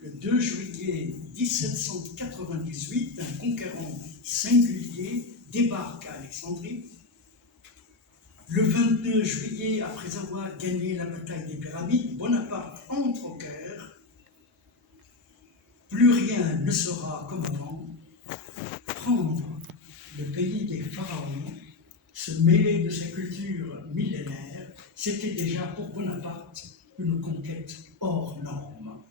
Le 2 juillet 1798, un conquérant singulier débarque à Alexandrie. Le 22 juillet, après avoir gagné la bataille des Pyramides, Bonaparte entre au Caire. Plus rien ne sera comme avant. Prendre le pays des pharaons, se mêler de sa culture millénaire, c'était déjà pour Bonaparte une conquête hors norme.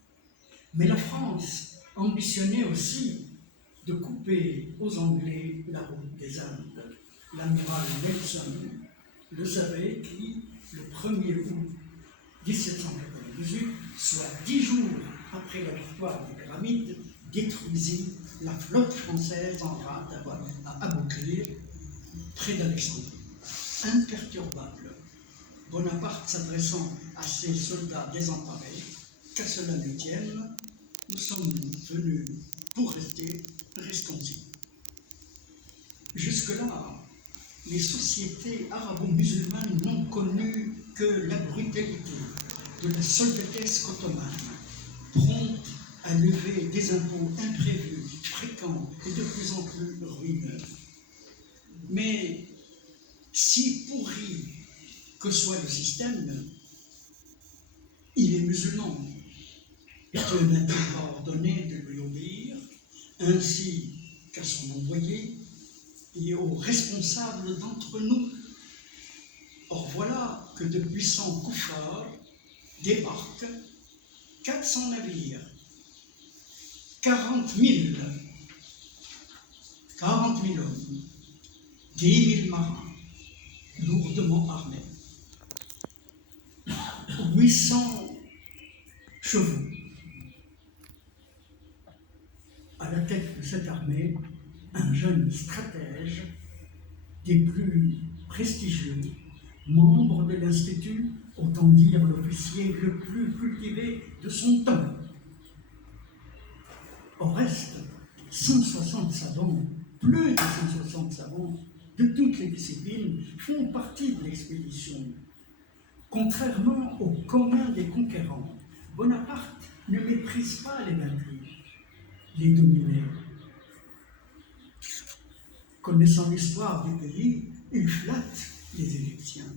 Mais la France ambitionnait aussi de couper aux Anglais la route des Indes. L'amiral Nelson le savait qui, le 1er août 1798, soit 10 jours après la victoire des Pyramides, détruisit la flotte française en rade à Aboukir, près d'Alexandrie. Imperturbable, Bonaparte s'adressant à ses soldats désemparés, qu'à cela ne tienne, nous sommes venus pour rester, restons-y. Jusque-là, les sociétés arabo-musulmanes n'ont connu que la brutalité de la soldatesque ottomane, prompte à lever des impôts imprévus, fréquents et de plus en plus ruineux. Mais si pourri que soit le système, il est musulman. Dieu n'a-t-il pas ordonné de lui obéir, ainsi qu'à son envoyé et aux responsables d'entre nous? Or voilà que de puissants koufars débarquent, 400 navires, 40 000 hommes, 10 000 marins, lourdement armés, 800 chevaux. À la tête de cette armée, un jeune stratège des plus prestigieux, membre de l'Institut, autant dire l'officier le plus cultivé de son temps. Au reste, 160 savants, plus de 160 savants de toutes les disciplines font partie de l'expédition. Contrairement au commun des conquérants, Bonaparte ne méprise pas les vaincus, les dominés. Connaissant l'histoire du pays, il flatte les Égyptiens.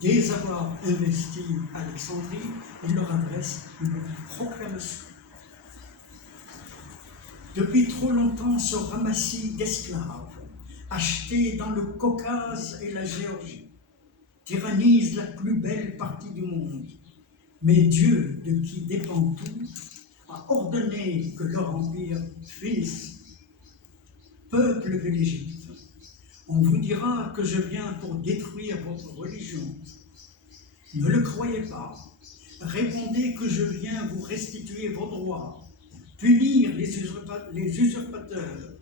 Dès avoir investi Alexandrie, il leur adresse une proclamation. Depuis trop longtemps, ce ramassis d'esclaves, achetés dans le Caucase et la Géorgie, tyrannise la plus belle partie du monde. Mais Dieu, de qui dépend tout, a ordonné que leur empire finisse. Peuple de l'Égypte, on vous dira que je viens pour détruire votre religion. Ne le croyez pas. Répondez que je viens vous restituer vos droits, punir les usurpateurs,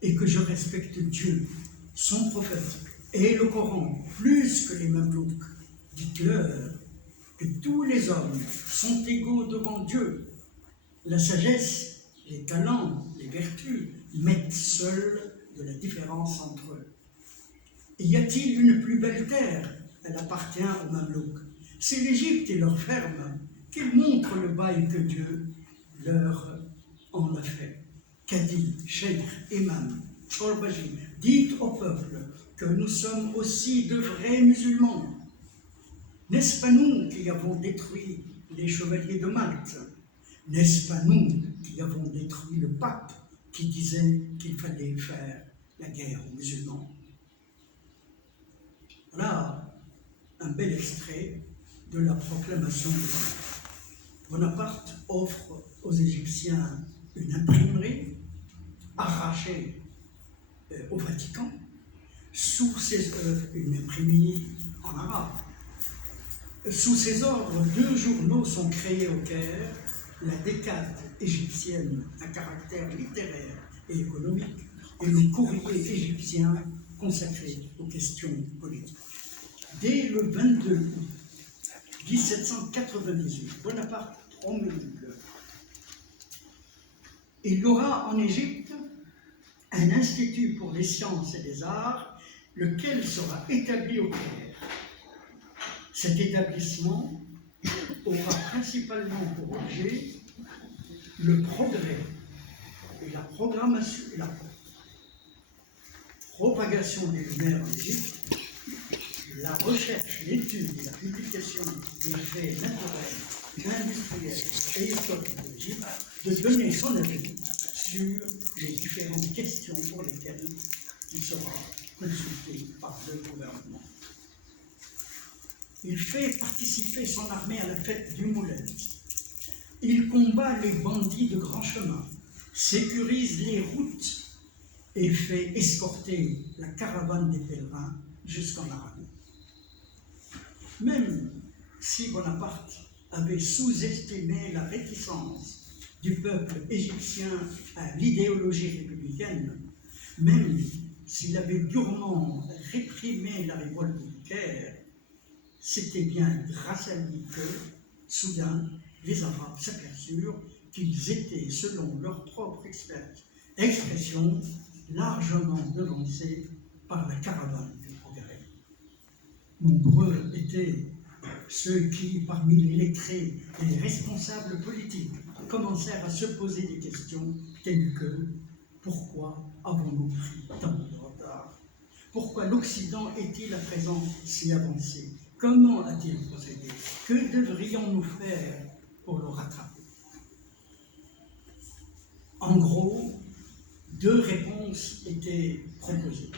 et que je respecte Dieu, son prophète et le Coran, plus que les Mamelouks. Dites-leur que tous les hommes sont égaux devant Dieu. La sagesse, les talents, les vertus mettent seuls de la différence entre eux. Y a-t-il une plus belle terre? Elle appartient aux Mamelouks. C'est l'Égypte et leur ferme qu'ils montrent le bail que Dieu leur en a fait. Cadi, cheikh, imam, Chorbaji, dites au peuple que nous sommes aussi de vrais musulmans. N'est-ce pas nous qui avons détruit les chevaliers de Malte? N'est-ce pas nous qui avons détruit le pape qui disait qu'il fallait faire la guerre aux musulmans? Voilà un bel extrait de la proclamation de Bonaparte. Bonaparte offre aux Égyptiens une imprimerie arrachée au Vatican, sous une imprimerie en arabe. Sous ses ordres, 2 journaux sont créés au Caire, la Décade égyptienne à caractère littéraire et économique, et le courrier égyptien consacré aux questions politiques. Dès le 22 août 1798, Bonaparte promulgue. Il y aura en Égypte un institut pour les sciences et les arts, lequel sera établi au Caire. Cet établissement aura principalement pour objet le progrès et la programmation et la propagation des lumières en Égypte, la recherche, l'étude et la publication des faits naturels, industriels et historiques de l'Égypte, de donner son avis sur les différentes questions pour lesquelles il sera consulté par le gouvernement. Il fait participer son armée à la fête du Mouled. Il combat les bandits de grand chemin, sécurise les routes et fait escorter la caravane des pèlerins jusqu'en Arabie. Même si Bonaparte avait sous-estimé la réticence du peuple égyptien à l'idéologie républicaine, même s'il avait durement réprimé la révolte du Caire, c'était bien grâce à lui que, soudain, les Arabes s'aperçurent qu'ils étaient, selon leur propre expression, largement devancés par la caravane du progrès. Nombreux étaient ceux qui, parmi les lettrés et les responsables politiques, commencèrent à se poser des questions telles que « Pourquoi avons-nous pris tant de retard ? Pourquoi l'Occident est-il à présent si avancé ? Comment a-t-il procédé ? Que devrions-nous faire pour le rattraper ?» En gros, deux réponses étaient proposées.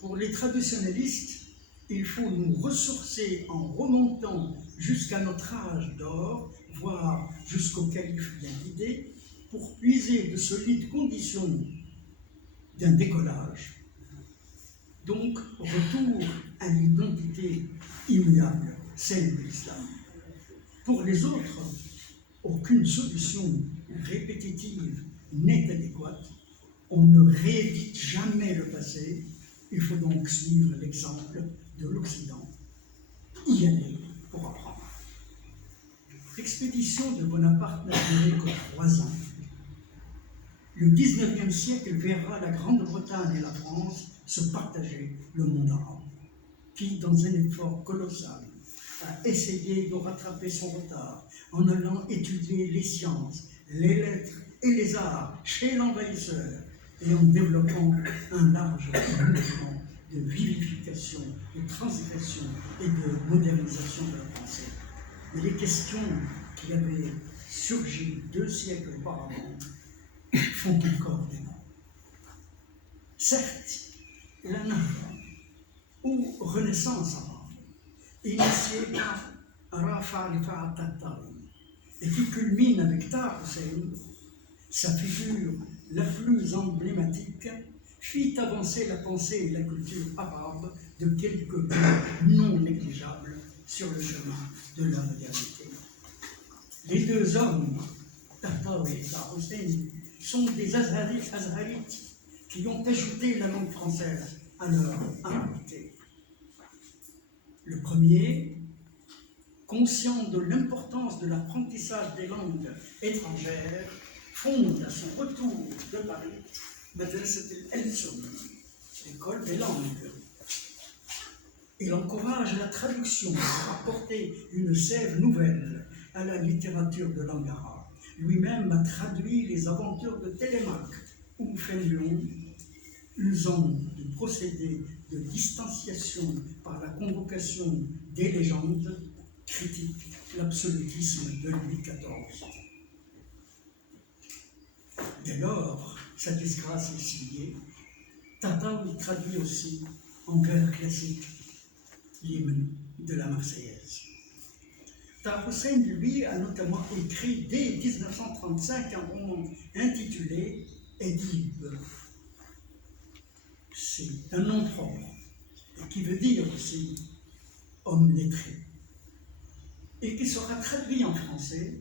Pour les traditionnalistes, il faut nous ressourcer en remontant jusqu'à notre âge d'or, voire jusqu'au calife bien guidé, pour puiser de solides conditions d'un décollage. Donc, retour à l'identité immuable, celle de l'islam. Pour les autres, aucune solution répétitive n'est adéquate. On ne réédite jamais le passé. Il faut donc suivre l'exemple de l'Occident. Y aller pour apprendre. L'expédition de Bonaparte n'a duré que 3 ans. Le XIXe siècle verra la Grande-Bretagne et la France se partager le monde arabe, qui, dans un effort colossal, a essayé de rattraper son retard en allant étudier les sciences, les lettres et les arts chez l'envahisseur et en développant un large mouvement de vivification, de transgression et de modernisation de la pensée. Mais les questions qui avaient surgi 2 siècles auparavant font encore débat. Certes, la Nahda, ou Renaissance arabe, initiée par Rafa Rifat Tattawi, et qui culmine avec Taha Hussein, sa figure la plus emblématique, fit avancer la pensée et la culture arabe de quelques pas non négligeables sur le chemin de la modernité. Les 2 hommes, Tattawi et Taha Hussein, sont des azharites qui ont ajouté la langue française à leur arabité. Le premier, conscient de l'importance de l'apprentissage des langues étrangères, fonde à son retour de Paris Madrasat al-Elsoum, l'école des langues. Il encourage la traduction pour apporter une sève nouvelle à la littérature de langue arabe. Lui-même a traduit les aventures de Télémaque ou Fénelon, usant du procédé de distanciation par la convocation des légendes, critique l'absolutisme de Louis XIV. Dès lors, sa disgrâce est signée. Tattawi traduit aussi en vers classique l'hymne de la Marseillaise. Taha Hussein, lui, a notamment écrit dès 1935 un roman intitulé Édipe. C'est un nom propre, et qui veut dire aussi homme lettré, et qui sera traduit en français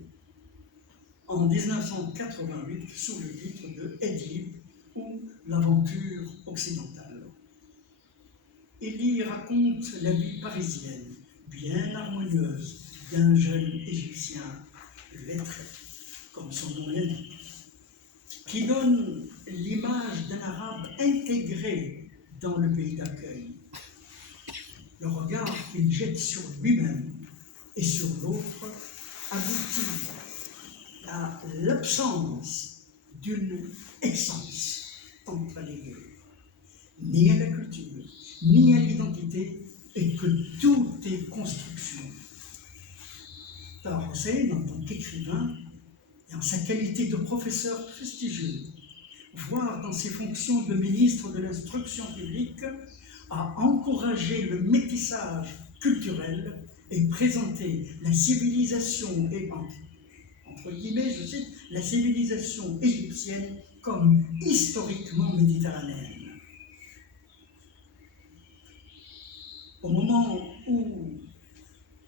en 1988 sous le titre de Édipe ou l'aventure occidentale. Il y raconte la vie parisienne, bien harmonieuse, d'un jeune Égyptien lettré, comme son nom l'indique, qui donne l'image d'un Arabe intégré dans le pays d'accueil. Le regard qu'il jette sur lui-même et sur l'autre aboutit l'absence d'une essence entre les deux, ni à la culture, ni à l'identité, et que tout est construction. Taha Hussein, en tant qu'écrivain, et en sa qualité de professeur prestigieux, voire dans ses fonctions de ministre de l'instruction publique, a encouragé le métissage culturel et présenté la civilisation, et entre guillemets, je cite, la civilisation égyptienne comme historiquement méditerranéenne. Au moment où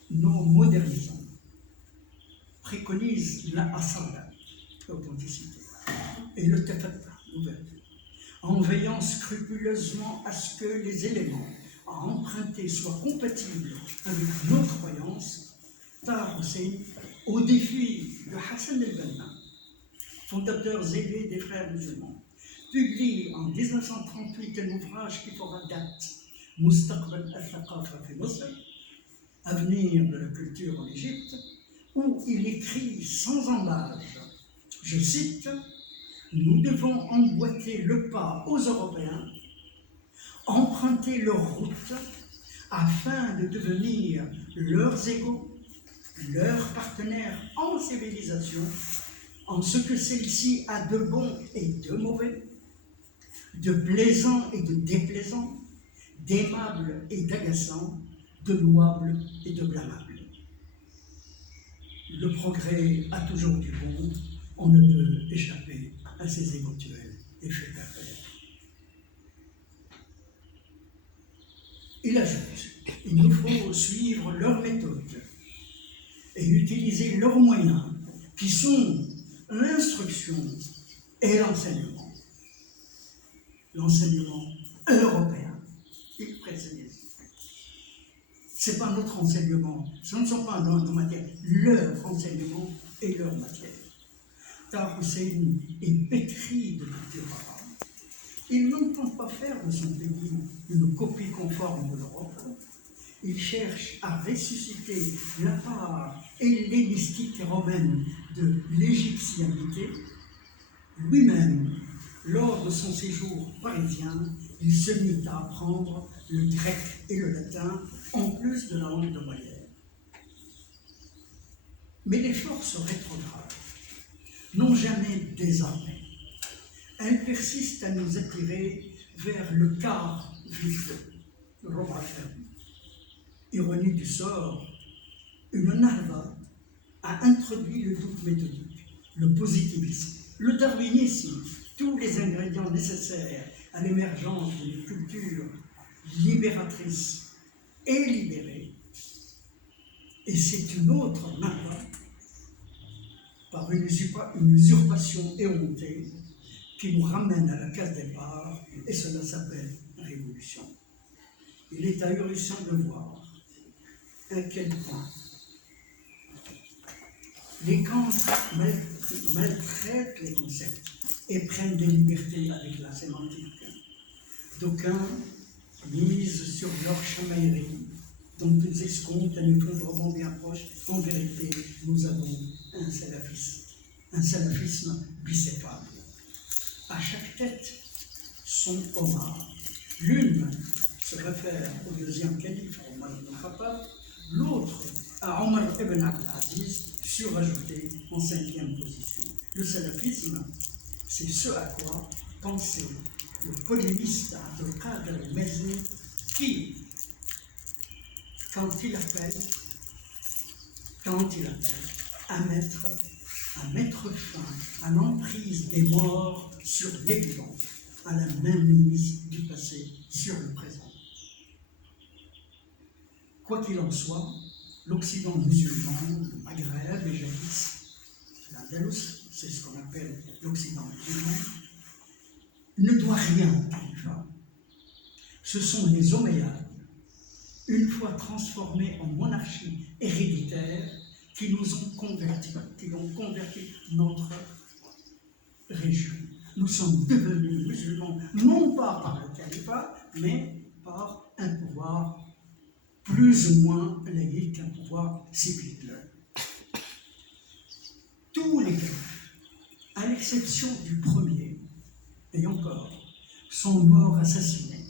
nos modernisants préconisent la asada, l'authenticité, et le tafatta, l'ouverture, en veillant scrupuleusement à ce que les éléments à emprunter soient compatibles avec nos croyances, Taha Hussein, au défi de Hassan el-Banna, fondateur zélé des Frères musulmans, publie en 1938 un ouvrage qui fera date, Mustaqbal al-Thaqafa fi Misr, avenir de la culture en Égypte, où il écrit sans embâche, je cite, « Nous devons emboîter le pas aux Européens, emprunter leur route, afin de devenir leurs égaux, leurs partenaires en civilisation, en ce que celle-ci a de bon et de mauvais, de plaisant et de déplaisant, d'aimable et d'agaçant, de louable et de blâmable. Le progrès a toujours du bon, on ne peut échapper à ces éventuels effets pervers. » Il ajoute, il nous faut suivre leurs méthodes et utiliser leurs moyens, qui sont l'instruction et l'enseignement. L'enseignement européen, il précise. Ce n'est pas notre enseignement, ce ne sont pas nos matières, leur enseignement et leur matière. Taha Hussein est pétri de culture arabe. Il n'entend pas faire de son pays une copie conforme de l'Europe. Il cherche à ressusciter la part hellénistique et romaine de l'égyptianité. Lui-même, lors de son séjour parisien, il se mit à apprendre le grec et le latin, en plus de la langue de Molière. Mais les forces rétrogrades n'ont jamais désarmé. Elles persistent à nous attirer vers le quart vide, le Roba ferme. Ironie du sort, une Nahda a introduit le doute méthodique, le positivisme, le darwinisme, tous les ingrédients nécessaires à l'émergence d'une culture libératrice et libérée. Et c'est une autre Nahda, par une usurpation éhontée, qui nous ramène à la case départ, et cela s'appelle révolution. Il est ahurissant de voir à quel point les cancres maltraitent les concepts et prennent des libertés avec la sémantique. D'aucuns misent sur leur chamaillerie, dont ils escomptent un effondrement bien proche. En vérité, nous avons un salafisme bicéphale. À chaque tête, son homard. L'une se réfère au deuxième calife, Omar ibn Khattab, l'autre à Omar ibn Abdelaziz, surajouté en 5e position. Le salafisme, c'est ce à quoi pensait le polémiste Abdelkader el-Mezni, qui, quand il appelle à mettre fin à l'emprise des morts sur les vivants, à la mainmise du passé sur le présent. Quoi qu'il en soit, l'Occident musulman, le Maghreb et jadis l'Andalous, c'est ce qu'on appelle l'Occident musulman, ne doit rien au califat. Ce sont les Omeyyades, une fois transformés en monarchie héréditaire, qui nous ont convertis, qui ont converti notre région. Nous sommes devenus musulmans, non pas par le califat, mais par un pouvoir plus ou moins laïque, un pouvoir civil. tous les califes, à l'exception du premier, et encore, sont morts assassinés.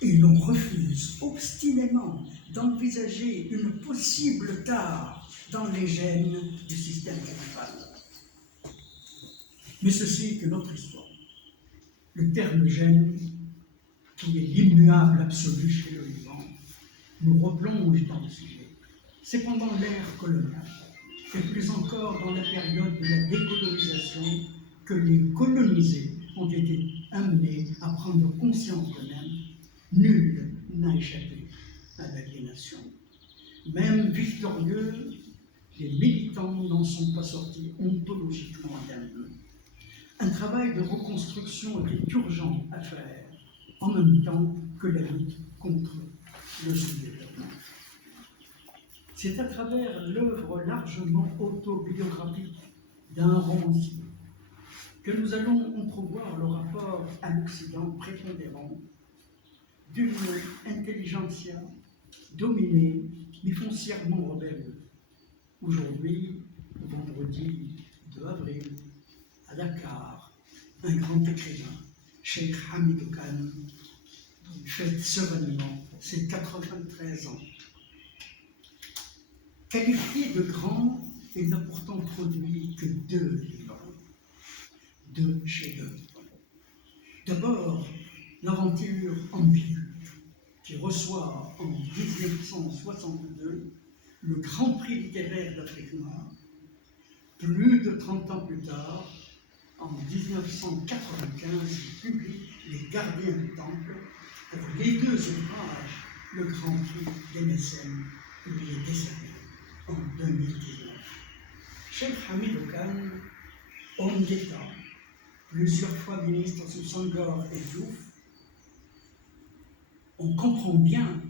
Et l'on refuse obstinément d'envisager une possible tare dans les gènes du système califal. Mais ceci est une autre histoire. Le terme gène, qui est l'immuable absolu chez le vivant, nous replonge dans le sujet. C'est pendant l'ère coloniale, et plus encore dans la période de la décolonisation, que les colonisés ont été amenés à prendre conscience d'eux-mêmes. Nul n'a échappé à l'aliénation. Même victorieux, les militants n'en sont pas sortis ontologiquement indemnes. Un travail de reconstruction était urgent à faire, en même temps que la lutte contre le sous-développement. C'est à travers l'œuvre largement autobiographique d'un romancier que nous allons entrevoir le rapport à l'Occident prépondérant d'une intelligentsia dominée mais foncièrement rebelle. Aujourd'hui, vendredi 2 avril, à Dakar, un grand écrivain, Cheikh Hamidou Kane, fête sereinement ses 93 ans. Qualifié de grand, il n'a pourtant produit que 2 livres, 2 chefs-d'œuvre. D'abord, l'aventure ambiguë, qui reçoit en 1962 le Grand Prix littéraire d'Afrique noire. Plus de 30 ans plus tard, en 1995, il publie Les Gardiens du Temple. Pour les 2 ouvrages, le Grand Prix des mécènes lui est décerné en 2019. Cheikh Hamidou Kane, homme d'État, plusieurs fois ministre sous Senghor et Diouf, on comprend bien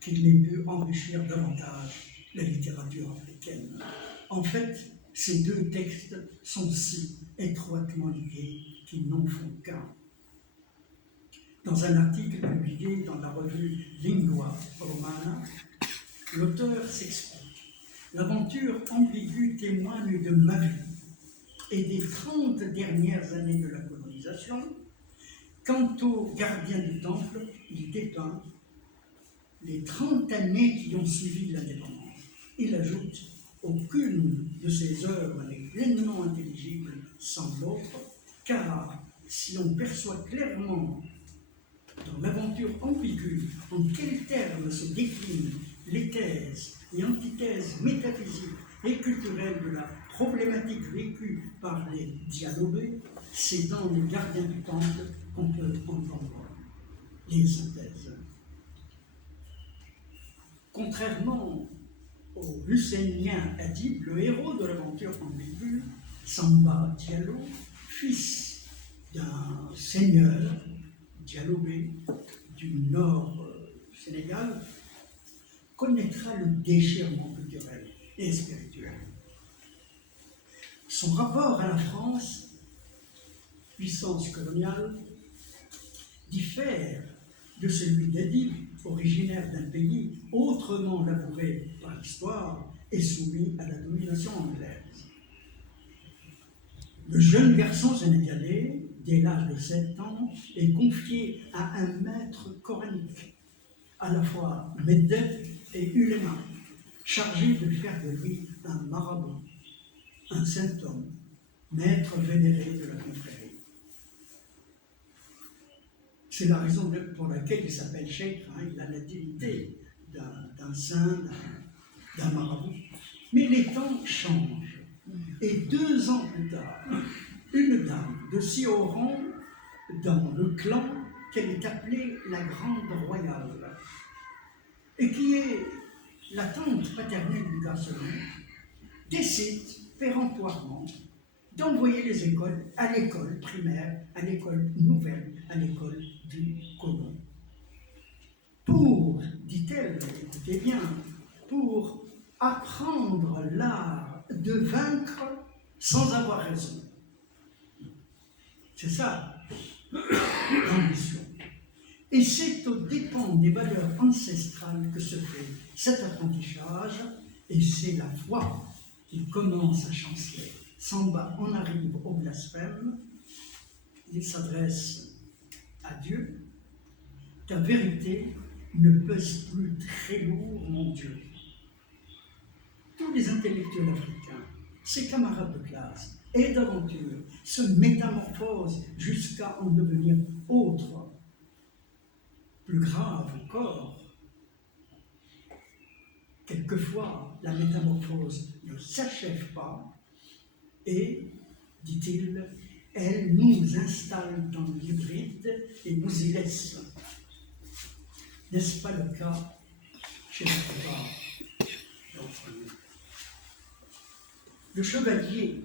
qu'il n'ait pu enrichir davantage la littérature africaine. En fait, ces 2 textes sont si étroitement liés qu'ils n'en font qu'un. Dans un article publié dans la revue Lingua Romana, l'auteur s'explique. L'aventure ambiguë témoigne de ma vie et des 30 dernières années de la colonisation. Quant au gardien du temple, il dépeint les 30 années qui ont suivi l'indépendance. Il ajoute « Aucune de ces œuvres n'est pleinement intelligible sans l'autre, car si on perçoit clairement dans l'aventure ambiguë en quels termes se déclinent les thèses et antithèses métaphysiques et culturelles de la problématique vécue par les dialobés, c'est dans les gardiens du temple qu'on peut entendre les synthèses. Contrairement au Hussénien Hadib, le héros de l'aventure ambiguë, Samba Diallo, fils d'un seigneur dialobé du nord Sénégal, connaîtra le déchirement culturel et spirituel. Son rapport à la France, puissance coloniale, diffère de celui d'Hadib, originaire d'un pays autrement labouré par l'histoire et soumis à la domination anglaise. Le jeune garçon sénégalais, dès l'âge de 7 ans, est confié à un maître coranique, à la fois médecin et uléma, chargé de faire de lui un marabout, un saint homme, maître vénéré de la confrérie. C'est la raison pour laquelle il s'appelle Cheikh, il a la dignité d'un saint, d'un marabout. Mais les temps changent. Et 2 ans plus tard, une dame de si haut rang dans le clan qu'elle est appelée la Grande Royale, et qui est la tante paternelle du garçonnet, décide péremptoirement d'envoyer les écoles à l'école primaire, à l'école nouvelle, à l'école du colon. Pour, dit-elle, écoutez bien, pour apprendre l'art de vaincre sans avoir raison. C'est ça, l'ambition. Et c'est aux dépens des valeurs ancestrales que se fait cet apprentissage, et c'est la foi qui commence à chanceler Samba en arrive au blasphème. Il s'adresse à Dieu. Ta vérité ne pèse plus très lourd, mon Dieu. Tous les intellectuels africains, ses camarades de classe et d'aventure se métamorphosent jusqu'à en devenir autres. Plus grave encore, quelquefois la métamorphose ne s'achève pas et, dit-il, elle nous installe dans l'hybride et nous y laisse. N'est-ce pas le cas chez la plupart d'entre nous? Le chevalier,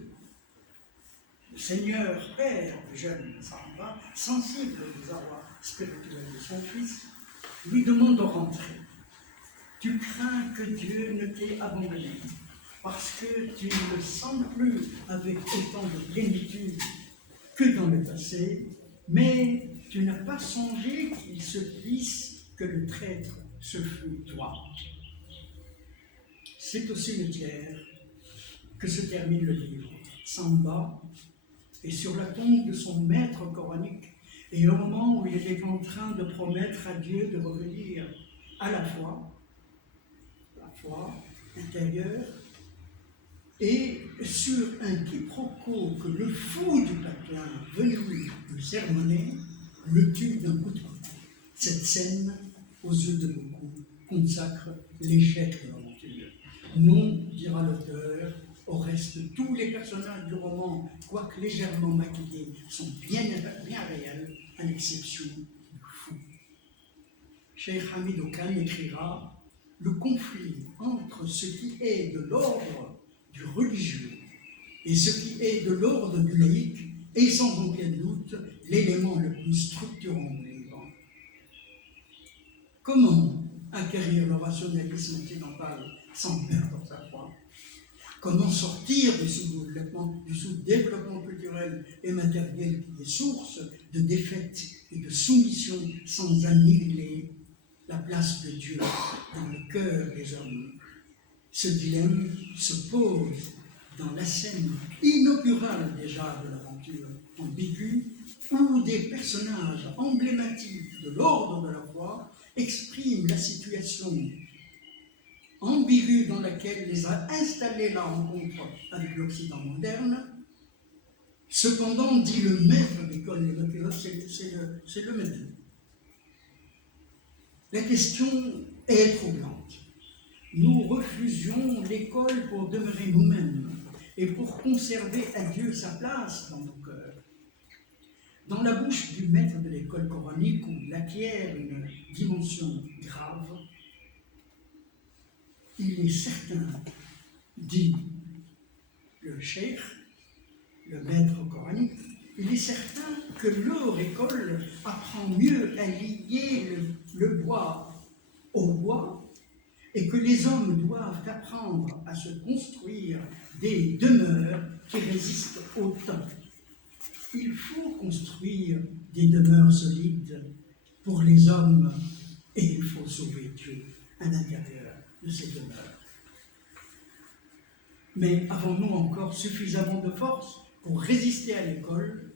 le seigneur père du jeune Samba, sensible aux avoirs spirituels de son fils, lui demande de rentrer. Tu crains que Dieu ne t'ait abandonné, parce que tu ne le sens plus avec autant de plénitude que dans le passé, mais tu n'as pas songé qu'il se puisse que le traître, ce fut toi. C'est au cimetière que se termine le livre. Samba est sur la tombe de son maître coranique, et au moment où il est en train de promettre à Dieu de revenir à la foi intérieure, et sur un quiproquo que le fou du patelin venu lui sermonner le tue d'un coup de couteau. Cette scène, aux yeux de beaucoup, consacre l'échec de l'aventure. Non, dira l'auteur, au reste, tous les personnages du roman, quoique légèrement maquillés, sont bien réels, à l'exception du fou. Cheikh Hamidou Kane écrira « Le conflit entre ce qui est de l'ordre du religieux et ce qui est de l'ordre du laïque est sans aucun doute l'élément le plus structurant du livre. Comment acquérir le rationalisme occidental sans perdre sa foi? Comment sortir du sous-développement culturel et matériel qui est source de défaite et de soumission sans annihiler la place de Dieu dans le cœur des hommes? Ce dilemme se pose dans la scène inaugurale déjà de l'aventure ambiguë, où des personnages emblématiques de l'ordre de la foi expriment la situation ambiguë dans laquelle les a installés la rencontre avec l'Occident moderne. Cependant, dit le maître d'école, c'est le maître. La question est troublante. Nous refusions l'école pour demeurer nous-mêmes et pour conserver à Dieu sa place dans nos cœurs. Dans la bouche du maître de l'école coranique, où il acquiert une dimension grave, il est certain, dit le cheikh, le maître coranique, il est certain que leur école apprend mieux à lier le bois au bois, et que les hommes doivent apprendre à se construire des demeures qui résistent au temps. Il faut construire des demeures solides pour les hommes et il faut sauver Dieu à l'intérieur de ces demeures. Mais avons-nous encore suffisamment de force pour résister à l'école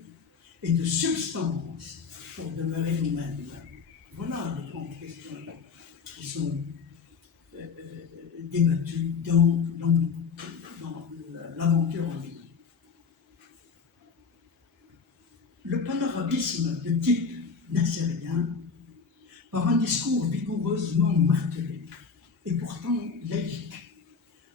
et de substance pour demeurer nous-mêmes? Voilà les grandes questions qui sont débattues dans l'aventure en ligne. Le panarabisme de type nassérien, par un discours vigoureusement martelé et pourtant laïque,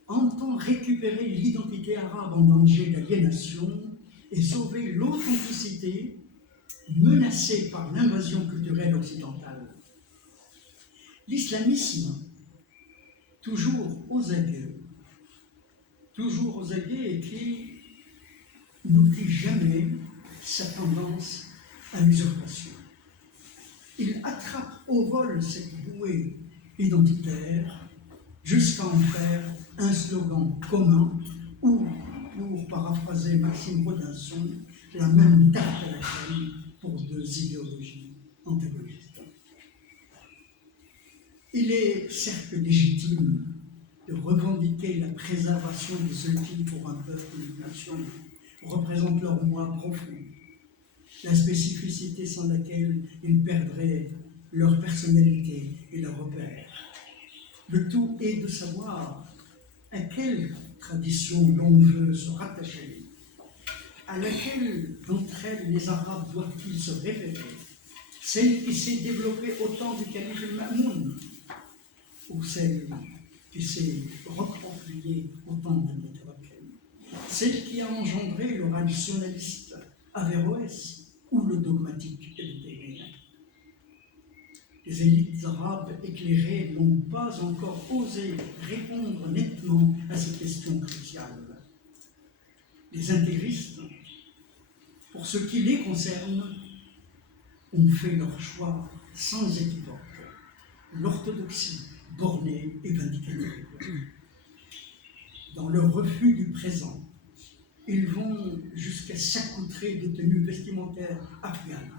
entend récupérer l'identité arabe en danger d'aliénation et sauver l'authenticité menacée par l'invasion culturelle occidentale. L'islamisme, toujours aux aguets et qui n'oublie jamais sa tendance à l'usurpation. Il attrape au vol cette bouée identitaire jusqu'à en faire un slogan commun ou, pour paraphraser Maxime Rodinson, la même tarte à la crème pour deux idéologies antagonistes. Il est certes légitime de de revendiquer la préservation de ce qui, pour un peuple ou une nation, représente leur moi profond, la spécificité sans laquelle ils perdraient leur personnalité et leur repère. Le tout est de savoir à quelle tradition l'on veut se rattacher, à laquelle d'entre elles les Arabes doivent-ils se référer, celle qui s'est développée au temps du calife Mamoun, ou celle qui s'est recroquevillée au temps de Mutawakel, celle qui a engendré le rationaliste Averroès ou le dogmatique Ibn. Les élites arabes éclairées n'ont pas encore osé répondre nettement à ces questions cruciales. Les intégristes, pour ce qui les concerne, ont fait leur choix sans équivoque, l'orthodoxie bornée et vindicative. Dans leur refus du présent, ils vont jusqu'à s'accoutrer de tenues vestimentaires afghanes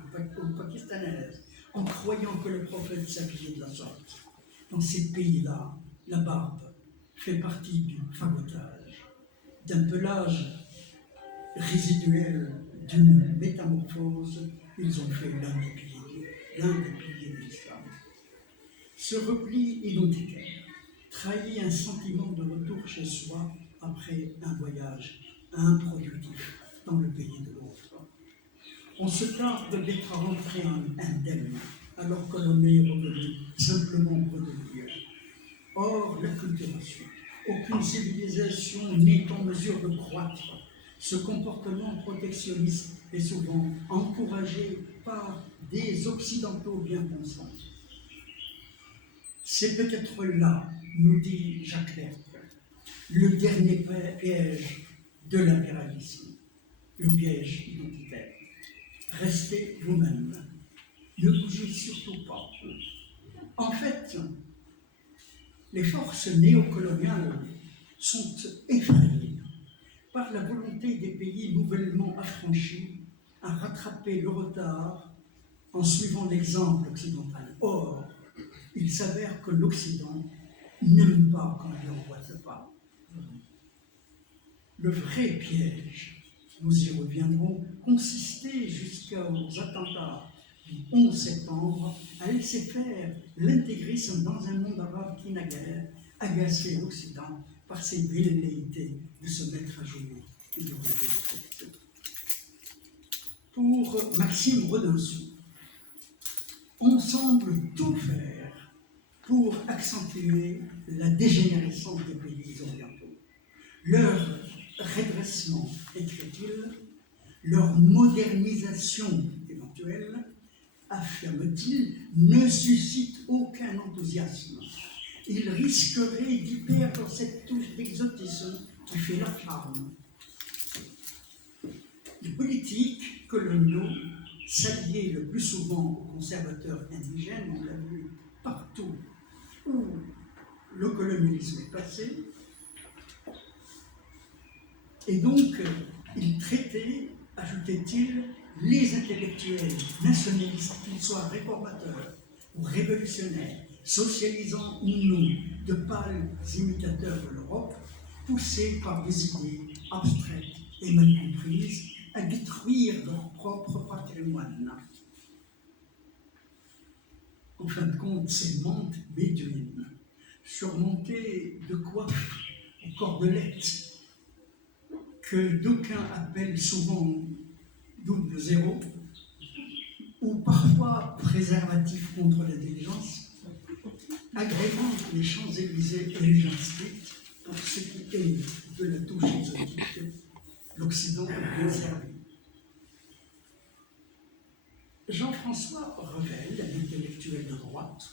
ou pakistanaises, en croyant que le prophète s'habillait de la sorte. Dans ces pays-là, la barbe fait partie du fagotage, d'un pelage résiduel d'une métamorphose. Ils ont fait l'un des piliers de l'islam. Ce repli identitaire trahit un sentiment de retour chez soi après un voyage improductif dans le pays de l'autre. On se tarde d'être rentré indemne, alors que l'on est revenu simplement bredouille. Or, l'acculturation, aucune civilisation n'est en mesure de croître. Ce comportement protectionniste est souvent encouragé par des Occidentaux bien pensants. C'est peut-être là, nous dit Jacques Lerck, le dernier piège de l'impérialisme, le piège identitaire. Restez vous-même, ne bougez surtout pas. En fait, les forces néocoloniales sont effrayées par la volonté des pays nouvellement affranchis à rattraper le retard en suivant l'exemple occidental. Or, il s'avère que l'Occident n'aime pas quand il emboîte pas. Le vrai piège, nous y reviendrons, consistait jusqu'aux attentats du 11 septembre à laisser faire l'intégrisme dans un monde arabe qui naguère agacé l'Occident par ses velléités de se mettre à jour et de relever la tête. Pour Maxime Renansou, on semble tout faire pour accentuer la dégénérescence des pays orientaux. Leur redressement, écrit-il, leur modernisation éventuelle, affirme-t-il, ne suscite aucun enthousiasme. Il risquerait d'y perdre cette touche d'exotisme qui fait leur charme. Les politiques coloniaux s'alliaient le plus souvent aux conservateurs indigènes, on l'a vu partout où le colonialisme est passé, et donc ils traitaient, ajoutait-il, les intellectuels nationalistes, qu'ils soient réformateurs ou révolutionnaires, socialisants ou non, de pâles imitateurs de l'Europe, poussés par des idées abstraites et mal comprises à détruire leur propre patrimoine. En fin de compte, ces mantes bédouines, surmontées de coiffes aux cordelettes, que d'aucuns appellent souvent double zéro, ou parfois préservatif contre l'intelligence, agrémentent les Champs-Élysées et les Street pour ce qui est de la touche exotique. L'Occident est bien servi. Jean-François Revel, un intellectuel de droite,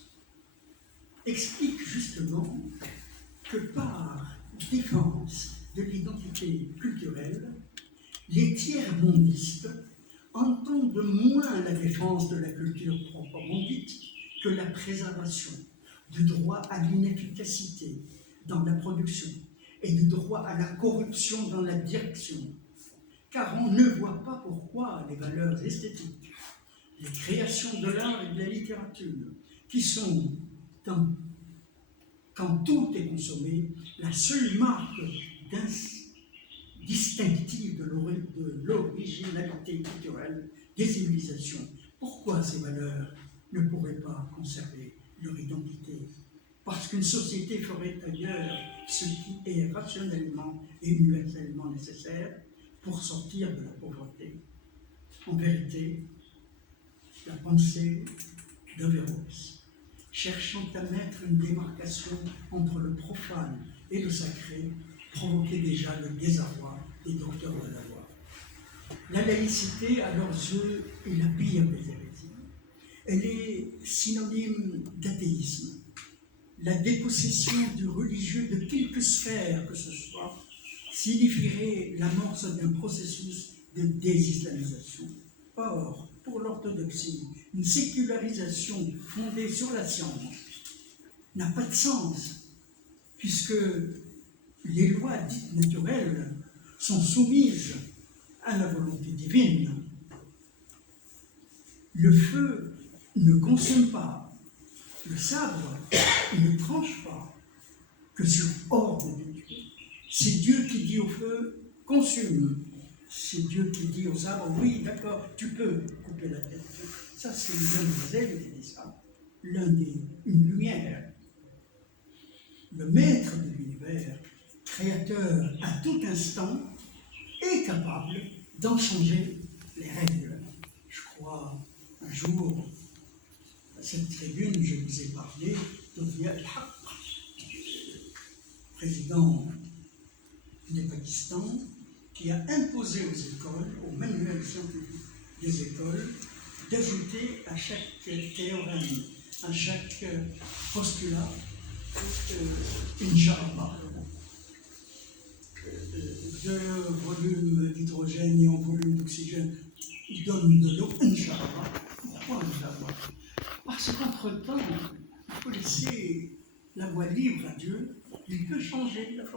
explique justement que par défense de l'identité culturelle, les tiers-mondistes entendent moins la défense de la culture proprement dite que la préservation du droit à l'inefficacité dans la production et du droit à la corruption dans la direction, car on ne voit pas pourquoi les valeurs esthétiques, les créations de l'art et de la littérature, qui sont quand quand tout est consommé, la seule marque distinctive de l'originalité culturelle des civilisations. Pourquoi ces valeurs ne pourraient pas conserver leur identité? Parce qu'une société ferait ailleurs ce qui est rationnellement et universellement nécessaire pour sortir de la pauvreté. En vérité, la pensée d'Averroès, cherchant à mettre une démarcation entre le profane et le sacré, provoquait déjà le désarroi des docteurs de la loi. La laïcité, à leurs yeux, est la pire des hérésies. Elle est synonyme d'athéisme. La dépossession du religieux de quelque sphère que ce soit signifierait l'amorce d'un processus de désislamisation. Or, pour l'orthodoxie, une sécularisation fondée sur la science n'a pas de sens, puisque les lois dites naturelles sont soumises à la volonté divine. Le feu ne consomme pas, le sabre ne tranche pas, que sur ordre de Dieu. C'est Dieu qui dit au feu, consume. C'est Dieu qui dit au sabre, oui, d'accord, tu peux couper la tête. Ça, c'est l'un des ailes qui dit ça, une lumière. Le maître de l'univers, créateur à tout instant, est capable d'en changer les règles. Je crois, un jour, à cette tribune, je vous ai parlé de al-Haq, président du Pakistan, qui a imposé aux écoles, aux manuels scientifiques des écoles, d'ajouter à chaque théorème, à chaque postulat, une charaba de volume d'hydrogène et en volume d'oxygène. Il donne de l'eau, une charaba. Pourquoi une charaba? Parce qu'entre-temps, il faut laisser la voie libre à Dieu, il peut changer la forme.